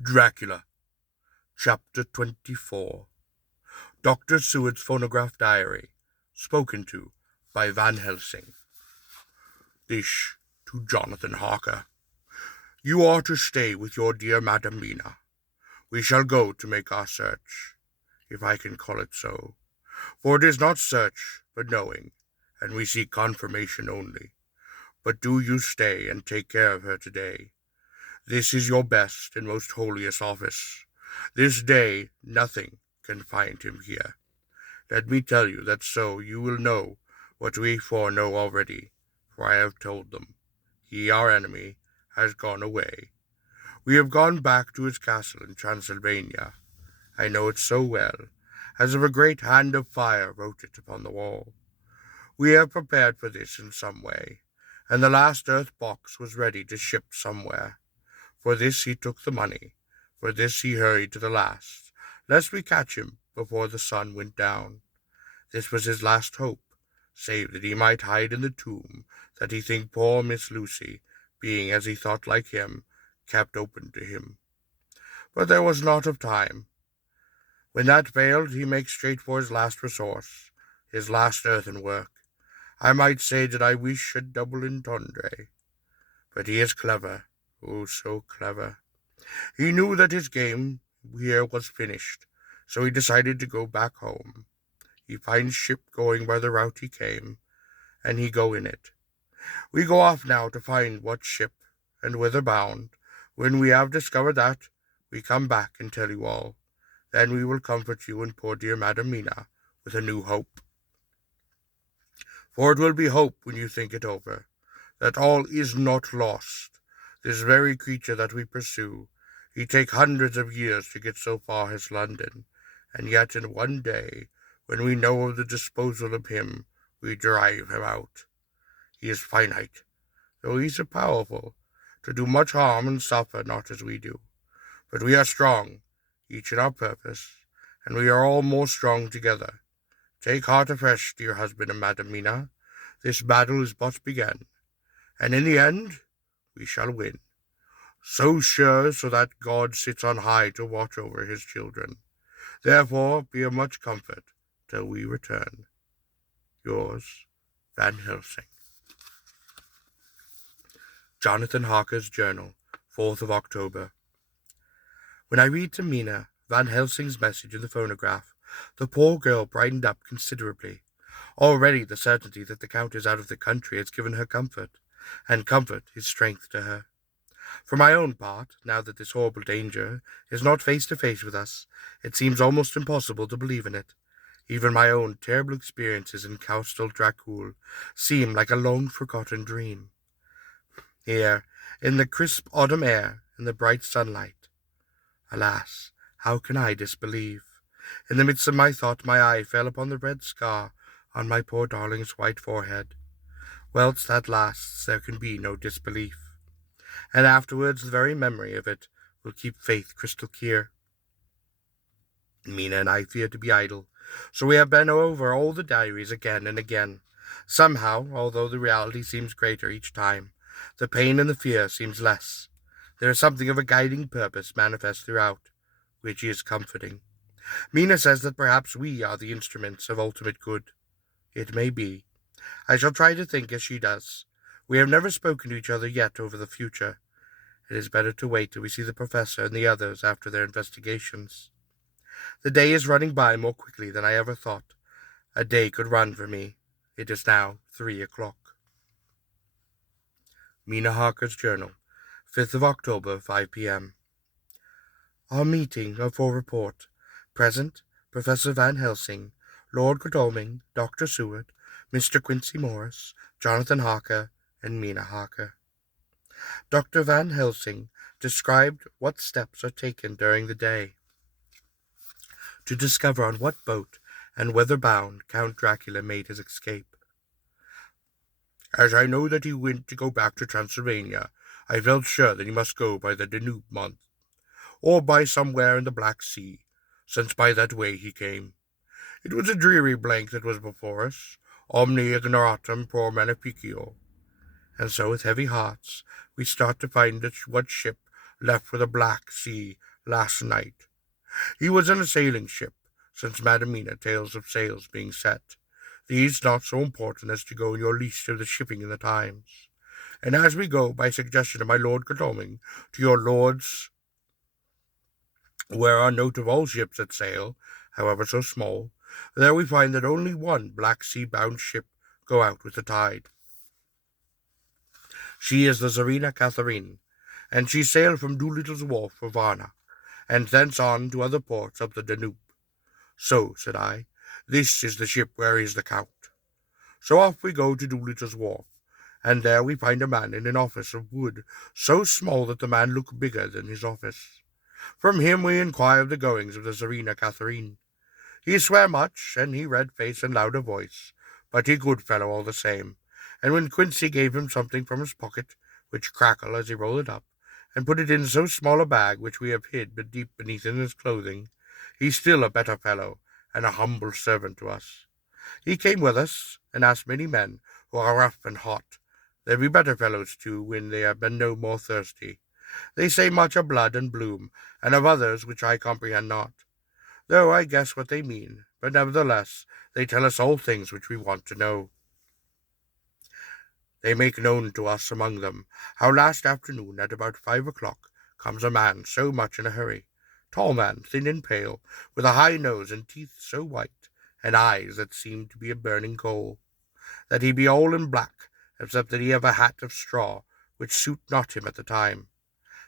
Dracula, Chapter 24. Dr. Seward's phonograph diary, spoken to by Van Helsing. This to Jonathan Harker. You are to stay with your dear Madam Mina. We shall go to make our search, if I can call it so, for it is not search, but knowing, and we seek confirmation only. But do you stay and take care of her today. This is your best and most holiest office. This day nothing can find him here. Let me tell you that so you will know what we four know already, for I have told them. He, our enemy, has gone away. We have gone back to his castle in Transylvania. I know it so well, as if a great hand of fire wrote it upon the wall. We have prepared for this in some way, and the last earth box was ready to ship somewhere. For this he took the money, for this he hurried to the last, lest we catch him before the sun went down. This was his last hope, save that he might hide in the tomb that he think poor Miss Lucy, being, as he thought like him, kept open to him. But there was naught of time. When that failed, he makes straight for his last resource, his last earthen work. I might say that I wish a double entendre. But he is clever, oh, so clever. He knew that his game here was finished, so he decided to go back home. He finds ship going by the route he came, and he go in it. We go off now to find what ship, and whither bound. When we have discovered that, we come back and tell you all. Then we will comfort you and poor dear Madam Mina with a new hope. For it will be hope when you think it over, that all is not lost. This very creature that we pursue, he take hundreds of years to get so far as London, and yet in one day, when we know of the disposal of him, we drive him out. He is finite, though he is powerful, to do much harm and suffer not as we do. But we are strong, each in our purpose, and we are all more strong together. Take heart afresh, dear husband and Madam Mina. This battle is but begun, and in the end we shall win. So sure, so that God sits on high to watch over his children. Therefore be of much comfort till we return. Yours, Van Helsing. Jonathan Harker's Journal, 4th of October. When I read to Mina Van Helsing's message in the phonograph, the poor girl brightened up considerably. Already the certainty that the Count is out of the country has given her comfort, and comfort is strength to her. For my own part, now that this horrible danger is not face to face with us, it seems almost impossible to believe in it. Even my own terrible experiences in Castle Dracula seem like a long-forgotten dream. Here, in the crisp autumn air, in the bright sunlight, alas, how can I disbelieve? In the midst of my thought, my eye fell upon the red scar on my poor darling's white forehead. Whilst that lasts, there can be no disbelief, and afterwards the very memory of it will keep faith crystal clear. Mina and I fear to be idle, so we have been over all the diaries again and again. Somehow, although the reality seems greater each time, the pain and the fear seems less. There is something of a guiding purpose manifest throughout, which is comforting. Mina says that perhaps we are the instruments of ultimate good. It may be. I shall try to think as she does. We have never spoken to each other yet over the future. It is better to wait till we see the professor and the others after their investigations. The day is running by more quickly than I ever thought a day could run for me. It is now 3 o'clock. Mina Harker's Journal, 5th of October, 5 p.m. Our meeting for report. Present, Professor Van Helsing, Lord Godalming, Dr. Seward, Mr. Quincy Morris, Jonathan Harker, and Mina Harker. Dr. Van Helsing described what steps are taken during the day to discover on what boat and whither bound Count Dracula made his escape. As I know that he went to go back to Transylvania, I felt sure that he must go by the Danube month, or by somewhere in the Black Sea, since by that way he came. It was a dreary blank that was before us, omni ignoratum pro maleficio. And so with heavy hearts we start to find what ship left for the Black Sea last night. He was in a sailing ship, since Madamina tales of sails being set. These not so important as to go in your least of the shipping in the times. And as we go, by suggestion of my Lord Godalming, to your lords, where our note of all ships that sail, however so small, there we find that only one Black Sea-bound ship go out with the tide. She is the Tsarina Catherine, and she sailed from Doolittle's wharf for Varna, and thence on to other ports up the Danube. So, said I, this is the ship where is the Count. So off we go to Doolittle's wharf, and there we find a man in an office of wood, so small that the man looked bigger than his office. From him we inquire of the goings of the Tsarina Catherine. He sware much, and he red face and louder voice, but he good fellow all the same. And when Quincy gave him something from his pocket, which crackled as he rolled it up, and put it in so small a bag which we have hid but deep beneath in his clothing, he's still a better fellow, and a humble servant to us. He came with us, and asked many men, who are rough and hot. There be better fellows, too, when they have been no more thirsty. They say much of blood and bloom, and of others which I comprehend not, though I guess what they mean, but nevertheless they tell us all things which we want to know. They make known to us among them how last afternoon at about 5 o'clock comes a man so much in a hurry, tall man, thin and pale, with a high nose and teeth so white, and eyes that seem to be a burning coal, that he be all in black, except that he have a hat of straw, which suit not him at the time,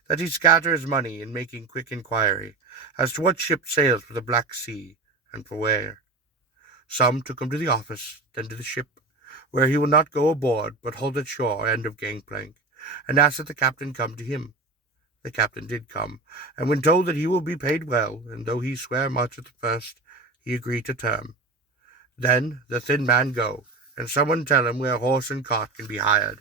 that he scatter his money in making quick inquiry as to what ship sails for the Black Sea, and for where. Some took him to the office, then to the ship, where he would not go aboard, but hold at shore end of gangplank, and asked that the captain come to him. The captain did come, and when told that he will be paid well, and though he sware much at the first, he agreed to term. Then the thin man go, and someone tell him where horse and cart can be hired.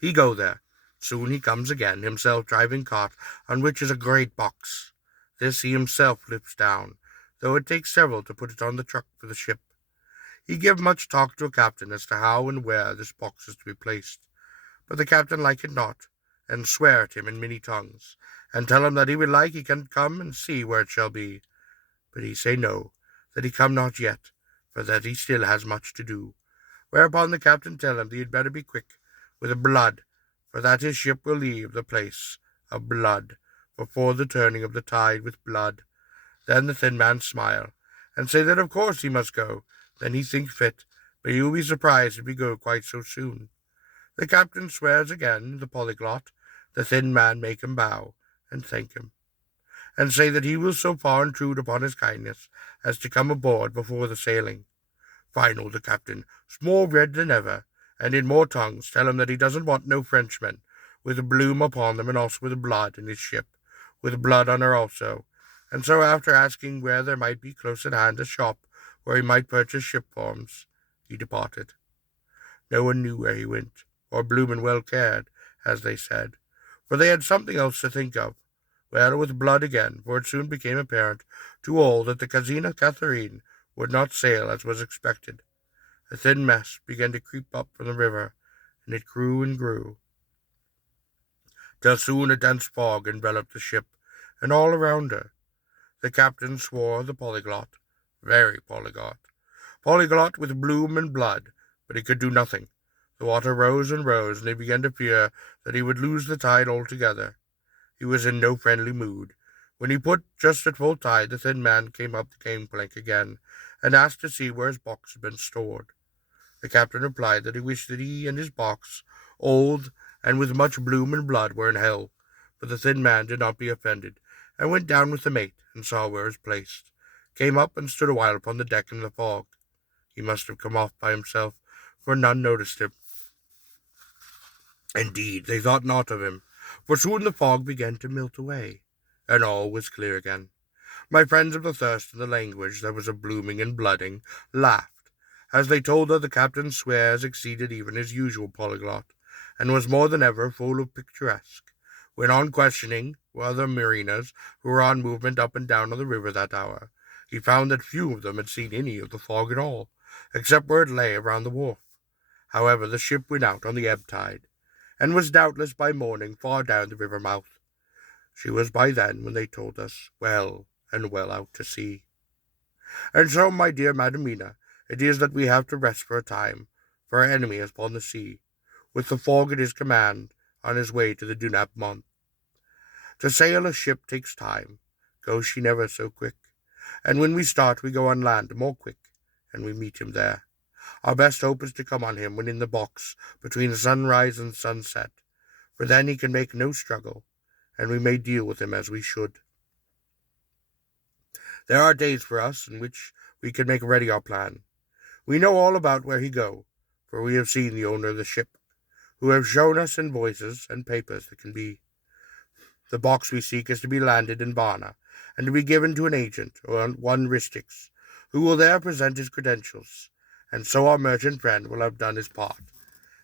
He go there. Soon he comes again, himself driving cart, on which is a great box. This he himself lifts down, though it takes several to put it on the truck for the ship. He give much talk to a captain as to how and where this box is to be placed, but the captain like it not, and swear at him in many tongues, and tell him that he would like he can come and see where it shall be. But he say no, that he come not yet, for that he still has much to do. Whereupon the captain tell him that he had better be quick with the blood, for that his ship will leave the place of blood before the turning of the tide with blood. Then the thin man smile, and say that of course he must go. Then he think fit, but he will be surprised if we go quite so soon. The captain swears again, the polyglot. The thin man make him bow, and thank him, and say that he will so far intrude upon his kindness as to come aboard before the sailing. Final, the captain, more red than ever, and in more tongues, tell him that he doesn't want no Frenchmen, with a bloom upon them, and also with blood in his ship, with blood on her also. And so after asking where there might be close at hand a shop where he might purchase ship forms, he departed. No one knew where he went, or bloomin' well cared, as they said, for they had something else to think of. Well, with blood again, for it soon became apparent to all that the Tsarina Catherine would not sail as was expected. A thin mist began to creep up from the river, and it grew and grew, till soon a dense fog enveloped the ship, and all around her. The captain swore the polyglot, very polyglot with bloom and blood, but he could do nothing. The water rose and rose, and he began to fear that he would lose the tide altogether. He was in no friendly mood. When he put just at full tide, the thin man came up the gangplank again, and asked to see where his box had been stored. The captain replied that he wished that he and his box, old and with much bloom and blood, were in hell, but the thin man did not be offended, and went down with the mate, and saw where it was placed, came up and stood a while upon the deck in the fog. He must have come off by himself, for none noticed him. Indeed, they thought naught of him, for soon the fog began to melt away, and all was clear again. My friends of the thirst and the language that was of blooming and blooding laughed, as they told that the captain's swears exceeded even his usual polyglot, and was more than ever full of picturesque. When on questioning other mariners who were on movement up and down on the river that hour, he found that few of them had seen any of the fog at all, except where it lay around the wharf. However, the ship went out on the ebb tide, and was doubtless by morning far down the river mouth. She was by then when they told us, well and well out to sea. And so, my dear Madamina, it is that we have to rest for a time, for our enemy is upon the sea, with the fog at his command, on his way to the Dunab Mont. To sail a ship takes time, goes she never so quick, and when we start we go on land more quick, and we meet him there. Our best hope is to come on him when in the box between sunrise and sunset, for then he can make no struggle, and we may deal with him as we should. There are days for us in which we can make ready our plan. We know all about where he go, for we have seen the owner of the ship, who have shown us invoices and papers that can be. The box we seek is to be landed in Varna, and to be given to an agent, or one Ristix, who will there present his credentials, and so our merchant friend will have done his part.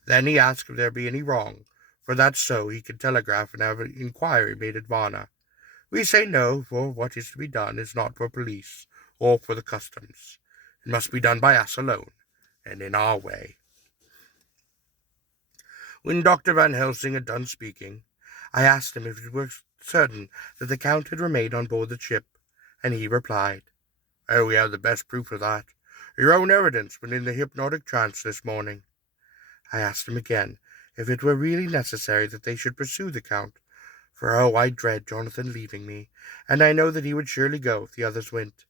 Then he asks if there be any wrong, for that's so he can telegraph and have an inquiry made at Varna. We say no, for what is to be done is not for police or for the customs. It must be done by us alone, and in our way. When Dr. Van Helsing had done speaking, I asked him if it were certain that the Count had remained on board the ship, and he replied, "Oh, we have the best proof of that. Your own evidence when in the hypnotic trance this morning." I asked him again if it were really necessary that they should pursue the Count, for I dread Jonathan leaving me, and I know that he would surely go if the others went.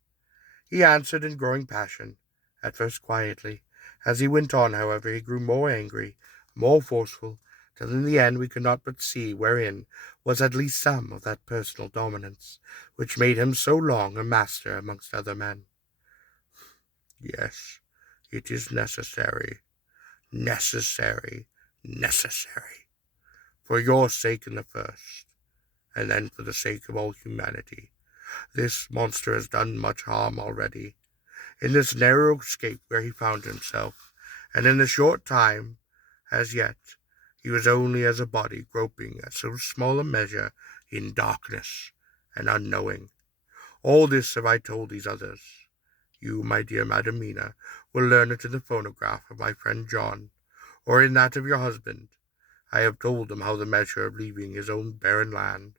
He answered in growing passion, at first quietly. As he went on, however, he grew more angry, more forceful, till in the end we could not but see wherein was at least some of that personal dominance which made him so long a master amongst other men. Yes, it is necessary, necessary, necessary, for your sake in the first, and then for the sake of all humanity. This monster has done much harm already, in this narrow escape where he found himself, and in the short time, as yet, he was only as a body groping at so small a measure in darkness and unknowing. All this have I told these others. You, my dear Madamina, will learn it in the phonograph of my friend John, or in that of your husband. I have told him how the measure of leaving his own barren land,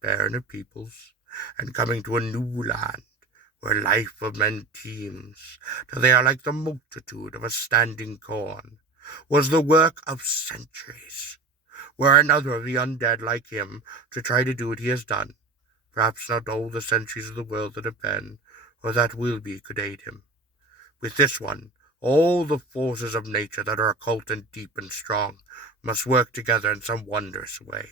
barren of peoples, and coming to a new land, where life of men teems, till they are like the multitude of a standing corn, was the work of centuries. Were another of the undead like him to try to do what he has done, perhaps not all the centuries of the world that have been, or that will be, could aid him. With this one, all the forces of nature that are occult and deep and strong must work together in some wondrous way.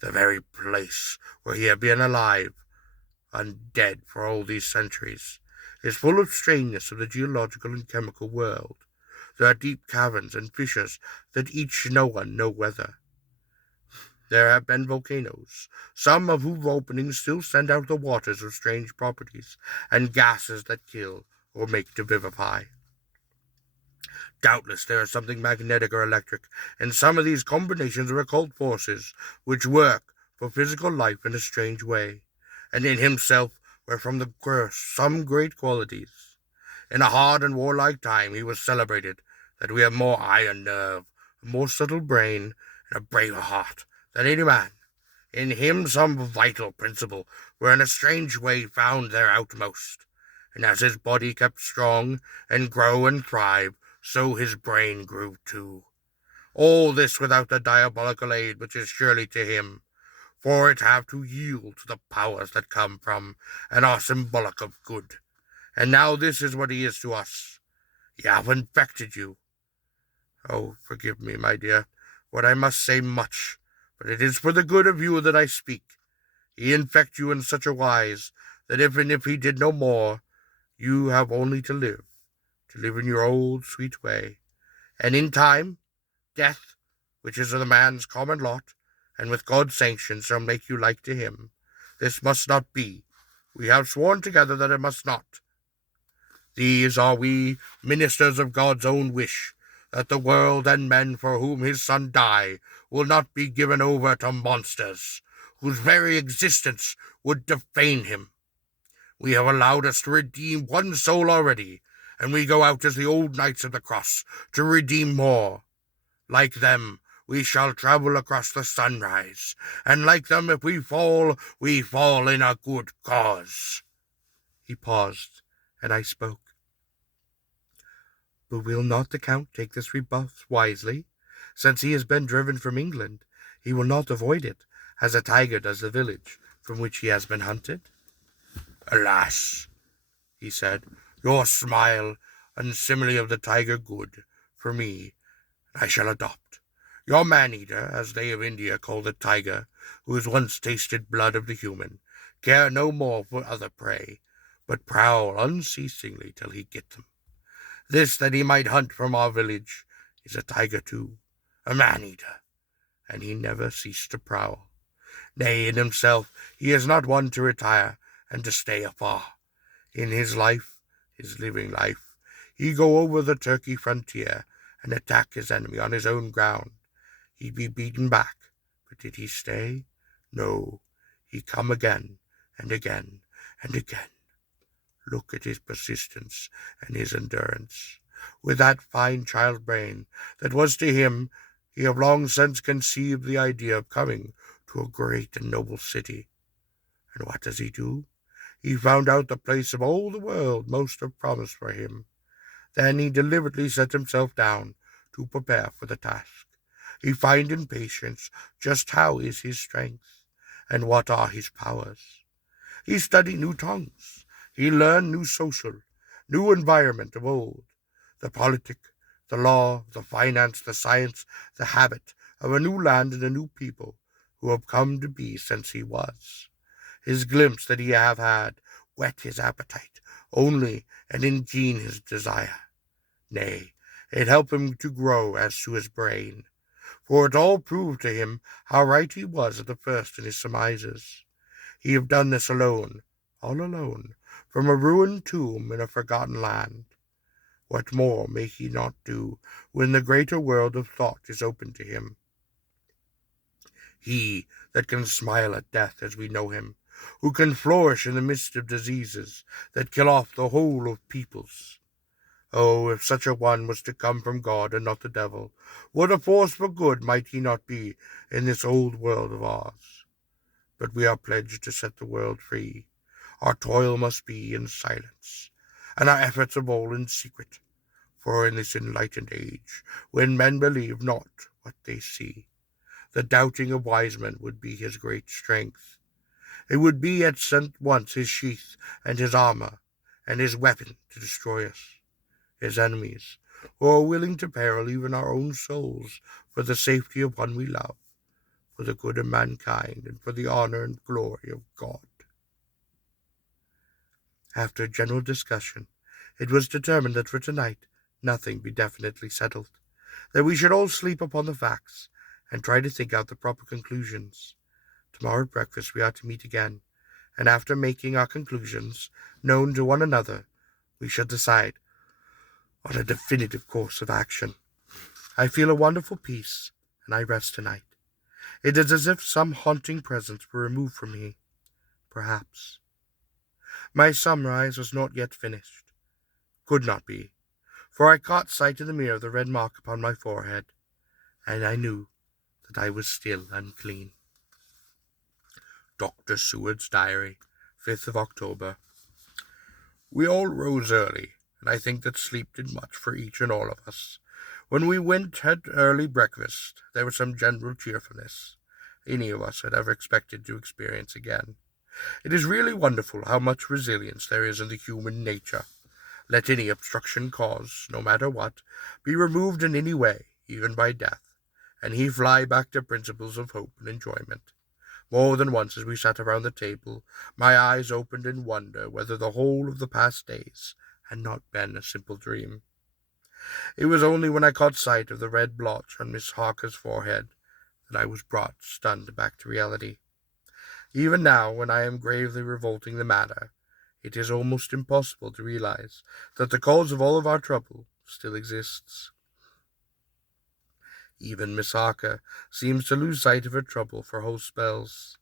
The very place where he had been alive, undead for all these centuries, is full of strangeness of the geological and chemical world. There are deep caverns and fissures that each no one know whether. There have been volcanoes, some of whose openings still send out the waters of strange properties, and gases that kill or make to vivify. Doubtless there is something magnetic or electric in some of these combinations of occult forces which work for physical life in a strange way, and in himself were from the curse some great qualities. In a hard and warlike time he was celebrated that we have more iron nerve, a more subtle brain, and a braver heart than any man. In him some vital principle were in a strange way found their outmost, and as his body kept strong, and grow and thrive, so his brain grew too. All this without the diabolical aid which is surely to him, for it have to yield to the powers that come from, and are symbolic of good. And now this is what he is to us. He hath infected you. Oh, forgive me, my dear, what I must say much, but it is for the good of you that I speak. He infect you in such a wise, that even if he did no more, you have only to live in your old sweet way, and in time, death, which is the man's common lot, and with God's sanction shall make you like to him. This must not be. We have sworn together that it must not. These are we, ministers of God's own wish, that the world and men for whom his Son died will not be given over to monsters, whose very existence would defame him. We have allowed us to redeem one soul already, and we go out as the old knights of the cross to redeem more. Like them, We shall travel across the sunrise, and like them, if we fall in a good cause." He paused, and I spoke. "But will not the Count take this rebuff wisely? Since he has been driven from England, he will not avoid it, as a tiger does the village from which he has been hunted." "Alas," he said, "your smile and simile of the tiger good for me, I shall adopt. Your man-eater, as they of India call the tiger, who has once tasted blood of the human, care no more for other prey, but prowl unceasingly till he get them. This that he might hunt from our village is a tiger too, a man-eater, and he never ceased to prowl. Nay, in himself he is not one to retire and to stay afar. In his life, his living life, he go over the Turkey frontier and attack his enemy on his own ground. He be beaten back, but did he stay? No, he come again and again and again. Look at his persistence and his endurance. With that fine child brain that was to him, he have long since conceived the idea of coming to a great and noble city. And what does he do? He found out the place of all the world most have promised for him. Then he deliberately set himself down to prepare for the task. He find in patience just how is his strength, and what are his powers. He study new tongues. He learn new social, new environment of old, the politic, the law, the finance, the science, the habit of a new land and a new people who have come to be since he was. His glimpse that he have had whet his appetite only and enkeen his desire. Nay, it helped him to grow as to his brain, for it all proved to him how right he was at the first in his surmises. He have done this alone, all alone, from a ruined tomb in a forgotten land. What more may he not do when the greater world of thought is open to him? He that can smile at death as we know him, who can flourish in the midst of diseases that kill off the whole of peoples. Oh, if such a one was to come from God and not the devil, what a force for good might he not be in this old world of ours? But we are pledged to set the world free. Our toil must be in silence, and our efforts of all in secret. For in this enlightened age, when men believe not what they see, the doubting of wise men would be his great strength. It would be at once his sheath and his armor, and his weapon to destroy us, his enemies, who are willing to peril even our own souls for the safety of one we love, for the good of mankind, and for the honor and glory of God. After general discussion, it was determined that for tonight nothing be definitely settled, that we should all sleep upon the facts, and try to think out the proper conclusions. Tomorrow at breakfast we are to meet again, and after making our conclusions known to one another, we shall decide on a definitive course of action. I feel a wonderful peace, and I rest tonight. It is as if some haunting presence were removed from me. Perhaps. My sunrise was not yet finished. Could not be, for I caught sight in the mirror of the red mark upon my forehead, and I knew that I was still unclean. Dr. Seward's Diary, 5th of October. We all rose early, and I think that sleep did much for each and all of us. When we went had early breakfast, there was some general cheerfulness any of us had ever expected to experience again. It is really wonderful how much resilience there is in the human nature. Let any obstruction cause, no matter what, be removed in any way, even by death, and he fly back to principles of hope and enjoyment. More than once as we sat around the table, my eyes opened in wonder whether the whole of the past days had not been a simple dream. It was only when I caught sight of the red blotch on Miss Harker's forehead that I was brought stunned back to reality. Even now, when I am gravely revolting the matter, it is almost impossible to realize that the cause of all of our trouble still exists. Even Miss Harker seems to lose sight of her trouble for whole spells.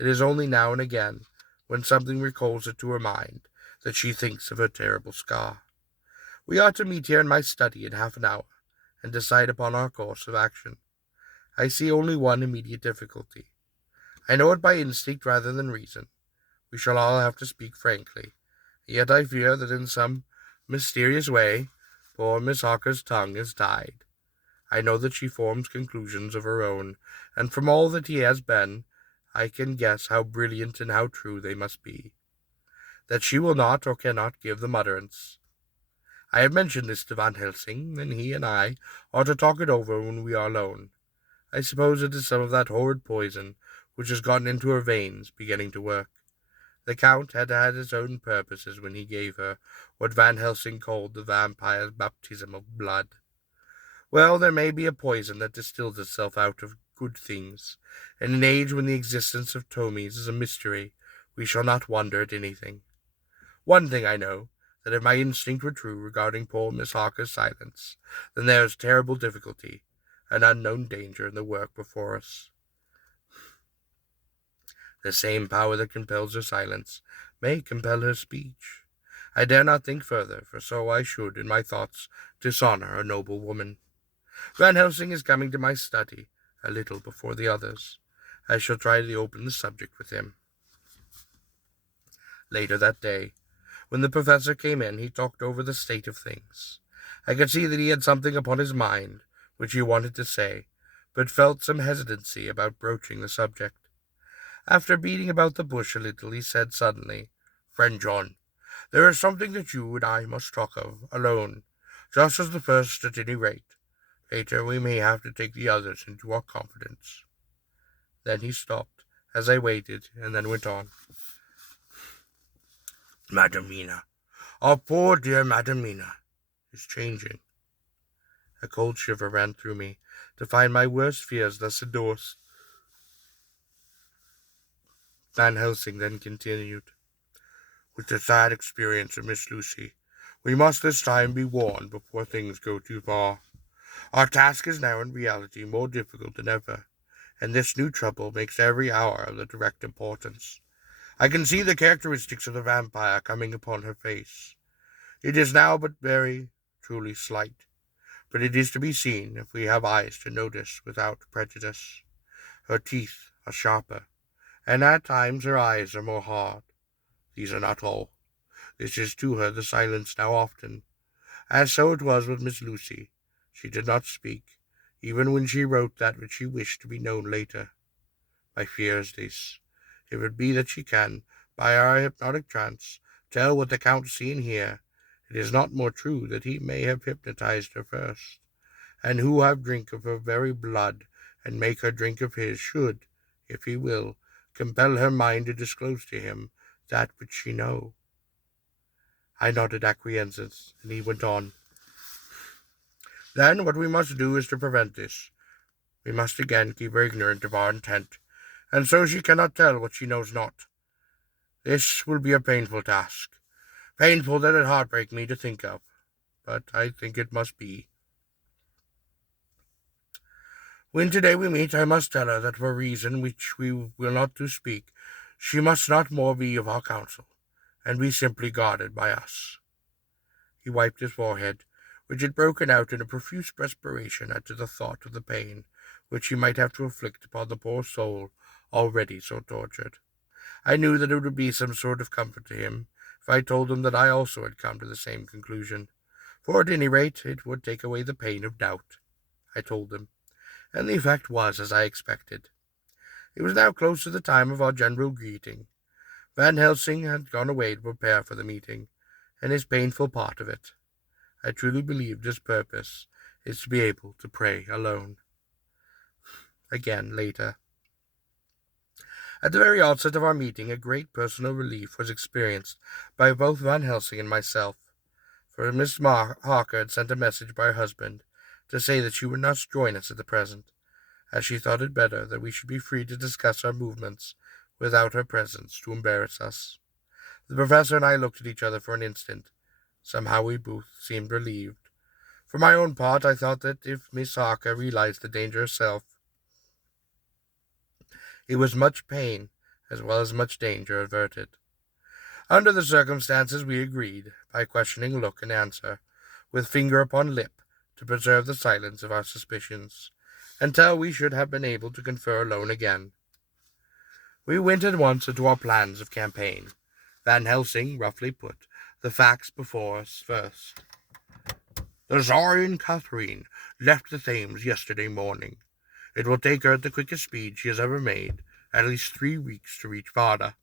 It is only now and again, when something recalls it to her mind, that she thinks of her terrible scar. We are to meet here in my study in half an hour, and decide upon our course of action. I see only one immediate difficulty. I know it by instinct rather than reason. We shall all have to speak frankly. Yet I fear that in some mysterious way poor Miss Harker's tongue is tied. I know that she forms conclusions of her own, and from all that he has been, I can guess how brilliant and how true they must be. That she will not or cannot give them utterance. I have mentioned this to Van Helsing, and he and I ought to talk it over when we are alone. I suppose it is some of that horrid poison which has gotten into her veins beginning to work. The Count had had his own purposes when he gave her what Van Helsing called the vampire's baptism of blood. Well, there may be a poison that distills itself out of good things. In an age when the existence of Tomies is a mystery, we shall not wonder at anything. One thing I know, that if my instinct were true regarding poor Miss Harker's silence, then there is terrible difficulty, an unknown danger in the work before us. The same power that compels her silence may compel her speech. I dare not think further, for so I should, in my thoughts, dishonor a noble woman. Van Helsing is coming to my study, a little before the others. I shall try to open the subject with him. Later that day, when the professor came in, he talked over the state of things. I could see that he had something upon his mind which he wanted to say, but felt some hesitancy about broaching the subject. After beating about the bush a little, he said suddenly, "Friend John, there is something that you and I must talk of, alone, just as the first at any rate. Later we may have to take the others into our confidence." Then he stopped, as I waited, and then went on. "Madamina, our poor dear Madamina, is changing." A cold shiver ran through me, to find my worst fears thus endorsed. Van Helsing then continued, "With the sad experience of Miss Lucy, we must this time be warned before things go too far. Our task is now in reality more difficult than ever, and this new trouble makes every hour of the direct importance. I can see the characteristics of the vampire coming upon her face. It is now but very truly slight, but it is to be seen if we have eyes to notice without prejudice. Her teeth are sharper, and at times her eyes are more hard. These are not all. This is to her the silence now often, as so it was with Miss Lucy. She did not speak, even when she wrote that which she wished to be known later. My fear is this. If it be that she can, by our hypnotic trance, tell what the Count see and hear, it is not more true that he may have hypnotized her first, and who have drink of her very blood, and make her drink of his, should, if he will, compel her mind to disclose to him that which she know." I nodded acquiescence, and he went on. "Then what we must do is to prevent this. We must again keep her ignorant of our intent, and so she cannot tell what she knows not. This will be a painful task, painful that it heartbreak me to think of, but I think it must be. When today we meet, I must tell her that for a reason which we will not to speak, she must not more be of our counsel, and be simply guarded by us." He wiped his forehead, which had broken out in a profuse perspiration at the thought of the pain which he might have to inflict upon the poor soul already so tortured. I knew that it would be some sort of comfort to him if I told him that I also had come to the same conclusion, for at any rate it would take away the pain of doubt. I told him, and the effect was as I expected. It was now close to the time of our general greeting. Van Helsing had gone away to prepare for the meeting, and his painful part of it. I truly believed his purpose is to be able to pray alone. Again, later. At the very outset of our meeting, a great personal relief was experienced by both Van Helsing and myself, for Miss Harker had sent a message by her husband to say that she would not join us at the present, as she thought it better that we should be free to discuss our movements without her presence to embarrass us. The professor and I looked at each other for an instant. Somehow we both seemed relieved. For my own part, I thought that if Miss Harker realized the danger herself, it was much pain, as well as much danger, averted. Under the circumstances, we agreed, by questioning look and answer, with finger upon lip, to preserve the silence of our suspicions, until we should have been able to confer alone again. We went at once into our plans of campaign. Van Helsing roughly put the facts before us first. The Tsarine Catherine left the Thames yesterday morning. It will take her at the quickest speed she has ever made at least 3 weeks to reach Varna.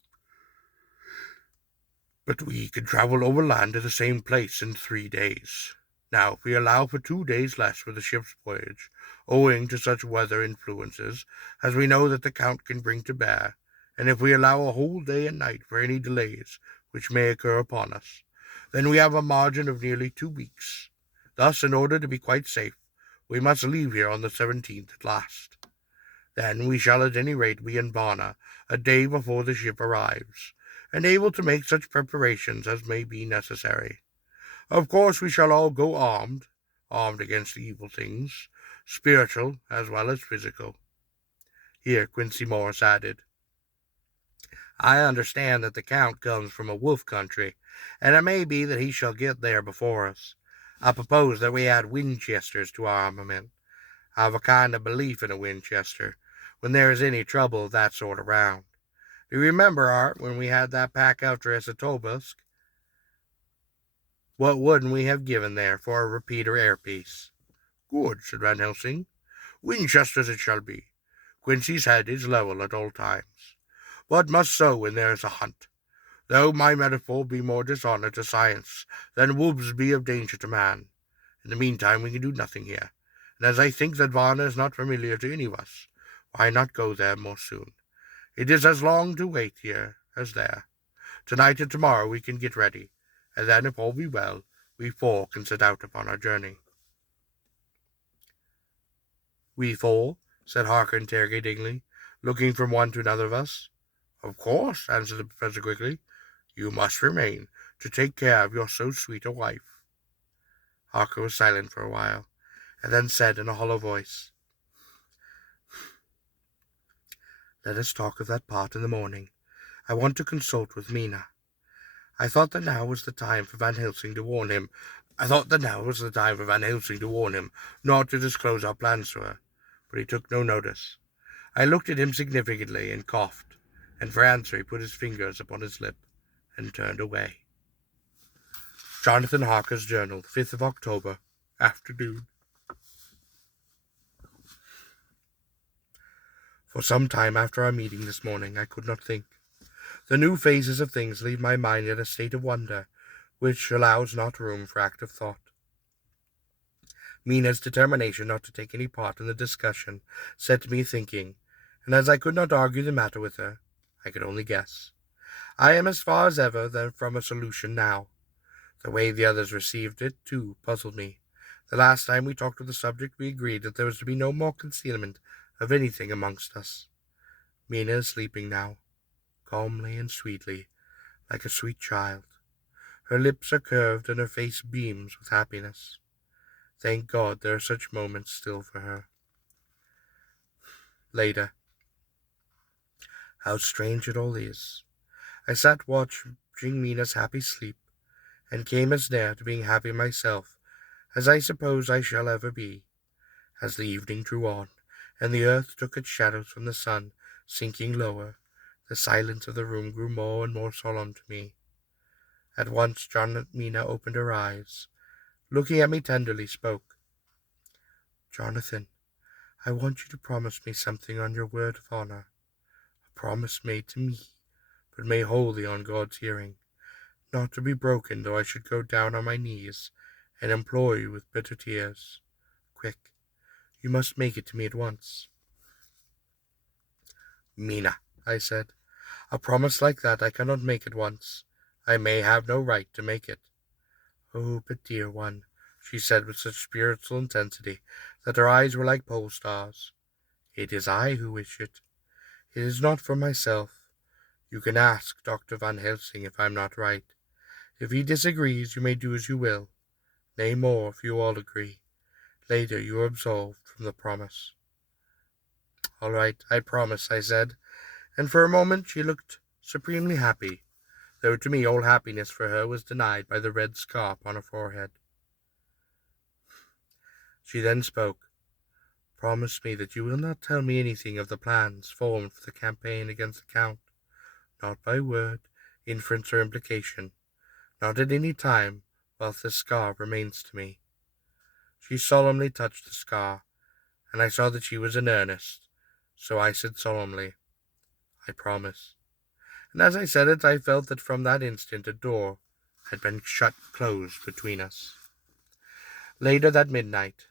But we can travel overland to the same place in 3 days. Now, if we allow for 2 days less for the ship's voyage, owing to such weather influences as we know that the Count can bring to bear, and if we allow a whole day and night for any delays which may occur upon us, then we have a margin of nearly 2 weeks. Thus, in order to be quite safe, we must leave here on the 17th at last. Then we shall at any rate be in Varna a day before the ship arrives, and able to make such preparations as may be necessary. Of course we shall all go armed against evil things, spiritual as well as physical. Here Quincey Morris added, I understand that the Count comes from a wolf country, and it may be that he shall get there before us. I propose that we add Winchesters to our armament. I have a kind of belief in a Winchester, when there is any trouble of that sort around. Do you remember, Art, when we had that pack out to Tobolsk? What wouldn't we have given there for a repeater airpiece? Good, said Van Helsing. Winchesters it shall be. Quincey's head is level at all times, but must so when there is a hunt, though my metaphor be more dishonour to science than wolves be of danger to man. In the meantime we can do nothing here, and as I think that Varna is not familiar to any of us, why not go there more soon? It is as long to wait here as there. Tonight and tomorrow we can get ready, and then, if all be well, we four can set out upon our journey. We four? Said Harker interrogatingly, looking from one to another of us. Of course, answered the professor quickly. You must remain to take care of your so sweet a wife. Harker was silent for a while, and then said in a hollow voice, Let us talk of that part in the morning. I want to consult with Mina. I thought that now was the time for Van Helsing to warn him not to disclose our plans to her, but he took no notice. I looked at him significantly and coughed, and for answer he put his fingers upon his lip and turned away. Jonathan Harker's Journal, 5th of October, afternoon. For some time after our meeting this morning I could not think. The new phases of things leave my mind in a state of wonder, which allows not room for active thought. Mina's determination not to take any part in the discussion set me thinking, and as I could not argue the matter with her, I could only guess. I am as far as ever from a solution now. The way the others received it, too, puzzled me. The last time we talked of the subject we agreed that there was to be no more concealment of anything amongst us. Mina is sleeping now, calmly and sweetly, like a sweet child. Her lips are curved and her face beams with happiness. Thank God there are such moments still for her. Later. How strange it all is. I sat watching Mina's happy sleep, and came as near to being happy myself as I suppose I shall ever be. As the evening drew on, and the earth took its shadows from the sun sinking lower, the silence of the room grew more and more solemn to me. At once Mina opened her eyes, looking at me tenderly, spoke. Jonathan, I want you to promise me something on your word of honor, a promise made to me, but made wholly on God's hearing, not to be broken though I should go down on my knees and implore you with bitter tears. Quick, you must make it to me at once. Mina, I said, a promise like that I cannot make at once. I may have no right to make it. Oh, but dear one, she said with such spiritual intensity that her eyes were like pole stars. It is I who wish it. It is not for myself. You can ask Dr. Van Helsing if I am not right. If he disagrees, you may do as you will. Nay, more, if you all agree. Later you are absolved from the promise. All right, I promise, I said, and for a moment she looked supremely happy, though to me all happiness for her was denied by the red scarf on her forehead. She then spoke. Promise me that you will not tell me anything of the plans formed for the campaign against the Count, not by word, inference, or implication, not at any time whilst this scar remains to me." She solemnly touched the scar, and I saw that she was in earnest, so I said solemnly, "I promise." And as I said it, I felt that from that instant a door had been closed between us. Later that midnight,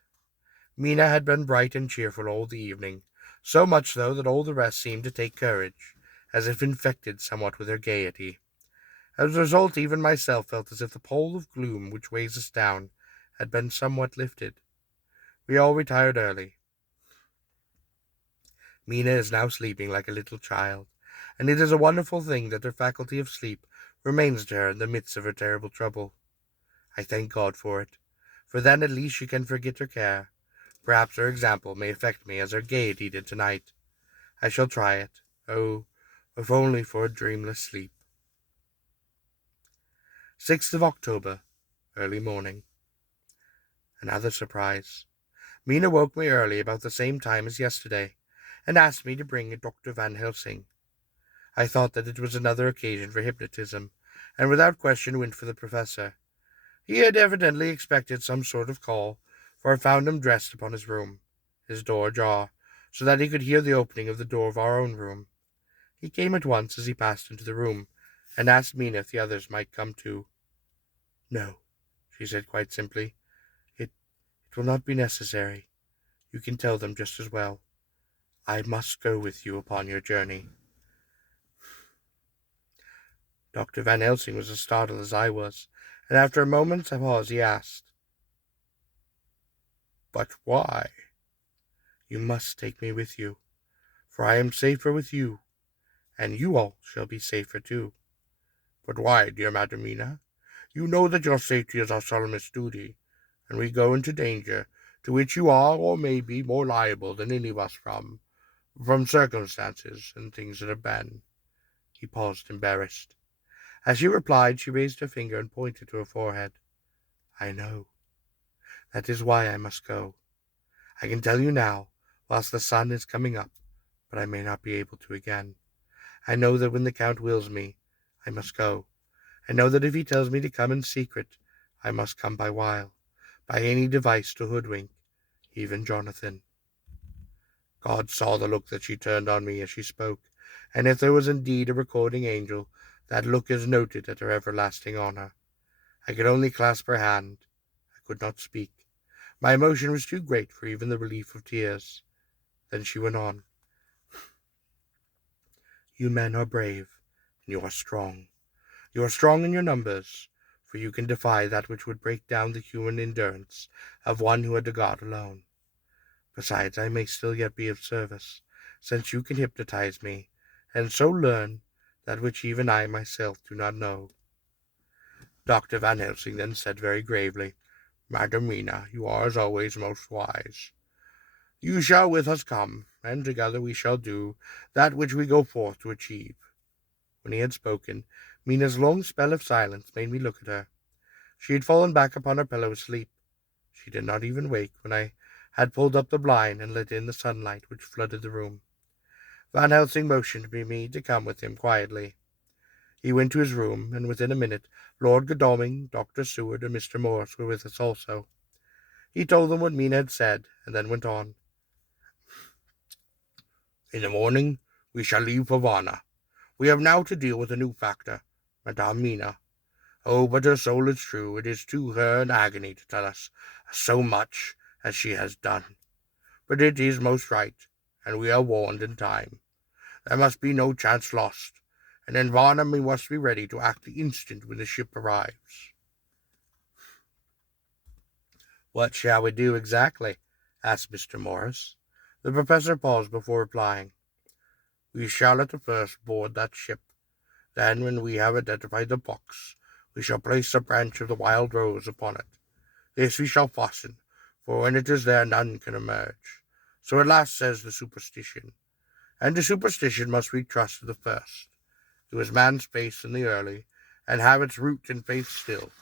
Mina had been bright and cheerful all the evening, so much so that all the rest seemed to take courage, as if infected somewhat with her gaiety. As a result, even myself felt as if the pall of gloom which weighs us down had been somewhat lifted. We all retired early. Mina is now sleeping like a little child, and it is a wonderful thing that her faculty of sleep remains to her in the midst of her terrible trouble. I thank God for it, for then at least she can forget her care. Perhaps her example may affect me as her gaiety did tonight. I shall try it. Oh, if only for a dreamless sleep. 6th of October, early morning. Another surprise. Mina woke me early about the same time as yesterday, and asked me to bring Dr. Van Helsing. I thought that it was another occasion for hypnotism, and without question went for the professor. He had evidently expected some sort of call, for I found him dressed upon his room, his door ajar, so that he could hear the opening of the door of our own room. He came at once as he passed into the room, and asked Mina if the others might come too. "No," she said quite simply. It will not be necessary. You can tell them just as well. I must go with you upon your journey." Dr. Van Helsing was as startled as I was, and after a moment's pause he asked, "But why?" "You must take me with you, for I am safer with you, and you all shall be safer too." "But why, dear Madam Mina? You know that your safety is our solemnest duty, and we go into danger to which you are or may be more liable than any of us from circumstances and things that have been." He paused, embarrassed. As she replied, she raised her finger and pointed to her forehead. "I know. That is why I must go. I can tell you now, whilst the sun is coming up, but I may not be able to again. I know that when the Count wills me, I must go. I know that if he tells me to come in secret, I must come by any device to hoodwink, even Jonathan." God saw the look that she turned on me as she spoke, and if there was indeed a recording angel, that look is noted at her everlasting honor. I could only clasp her hand. I could not speak. My emotion was too great for even the relief of tears. Then she went on. "You men are brave, and you are strong. You are strong in your numbers, for you can defy that which would break down the human endurance of one who had to God alone. Besides, I may still yet be of service, since you can hypnotize me, and so learn that which even I myself do not know." Dr. Van Helsing then said very gravely, "Madam Mina, you are as always most wise. You shall with us come, and together we shall do that which we go forth to achieve." When he had spoken, Mina's long spell of silence made me look at her. She had fallen back upon her pillow asleep. She did not even wake when I had pulled up the blind and let in the sunlight which flooded the room. Van Helsing motioned me to come with him quietly. He went to his room, and within a minute Lord Godalming, Dr. Seward, and Mr. Morris were with us also. He told them what Mina had said, and then went on. "In the morning we shall leave for Varna. We have now to deal with a new factor, Madame Mina. Oh, but her soul is true. It is to her an agony to tell us so much as she has done. But it is most right, and we are warned in time. There must be no chance lost, and in Varna we must be ready to act the instant when the ship arrives." "What shall we do exactly?" asked Mr. Morris. The professor paused before replying. "We shall at the first board that ship. Then, when we have identified the box, we shall place a branch of the wild rose upon it. This we shall fasten, for when it is there none can emerge. So at last says the superstition. And to superstition must we trust to the first. It was man's faith in the early, and have its root in faith still.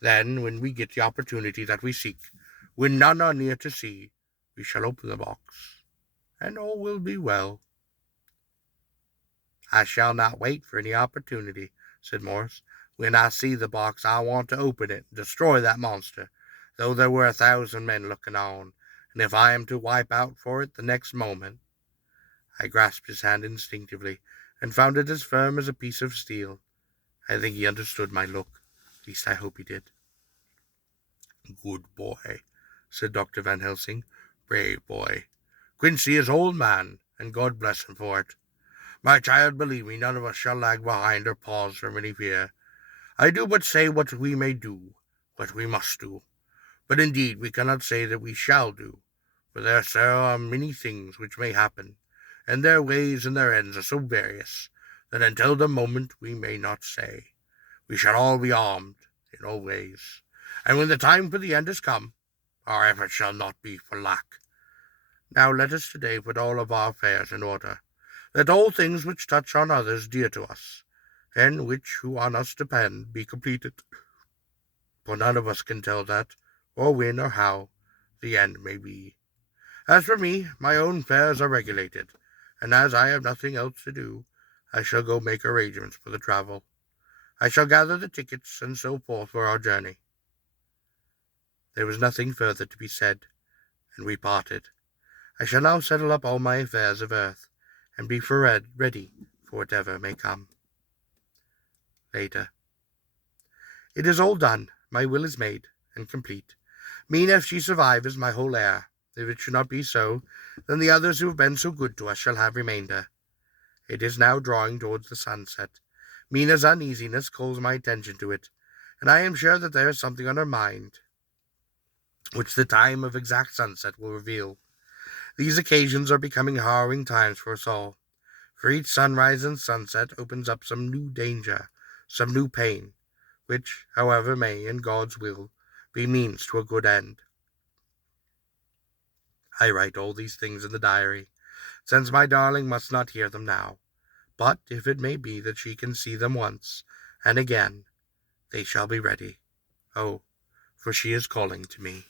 Then, when we get the opportunity that we seek, when none are near to see, we shall open the box, and all will be well." "I shall not wait for any opportunity," said Morris. "When I see the box, I want to open it and destroy that monster, though there were 1,000 men looking on, and if I am to wipe out for it the next moment." I grasped his hand instinctively, and found it as firm as a piece of steel. I think he understood my look. At least I hope he did. "Good boy," said Dr. Van Helsing. "Brave boy. Quincy is old man, and God bless him for it. My child, believe me, none of us shall lag behind or pause from any fear. I do but say what we may do, what we must do. But indeed we cannot say that we shall do, for there, sir, are many things which may happen, and their ways and their ends are so various, that until the moment we may not say. We shall all be armed, in all ways, and when the time for the end has come, our efforts shall not be for lack. Now let us today put all of our affairs in order. Let all things which touch on others dear to us, and which who on us depend, be completed. For none of us can tell that, or when or how, the end may be. As for me, my own affairs are regulated, and as I have nothing else to do, I shall go make arrangements for the travel. I shall gather the tickets and so forth for our journey." There was nothing further to be said, and we parted. I shall now settle up all my affairs of earth, and be ready for whatever may come. Later. It is all done. My will is made and complete. Mina, if she survive, is my whole heir. If it should not be so, then the others who have been so good to us shall have remainder. It is now drawing towards the sunset. Mina's uneasiness calls my attention to it, and I am sure that there is something on her mind, which the time of exact sunset will reveal. These occasions are becoming harrowing times for us all, for each sunrise and sunset opens up some new danger, some new pain, which, however, may, in God's will, be means to a good end. I write all these things in the diary, since my darling must not hear them now, but if it may be that she can see them once, and again, they shall be ready. Oh, for she is calling to me.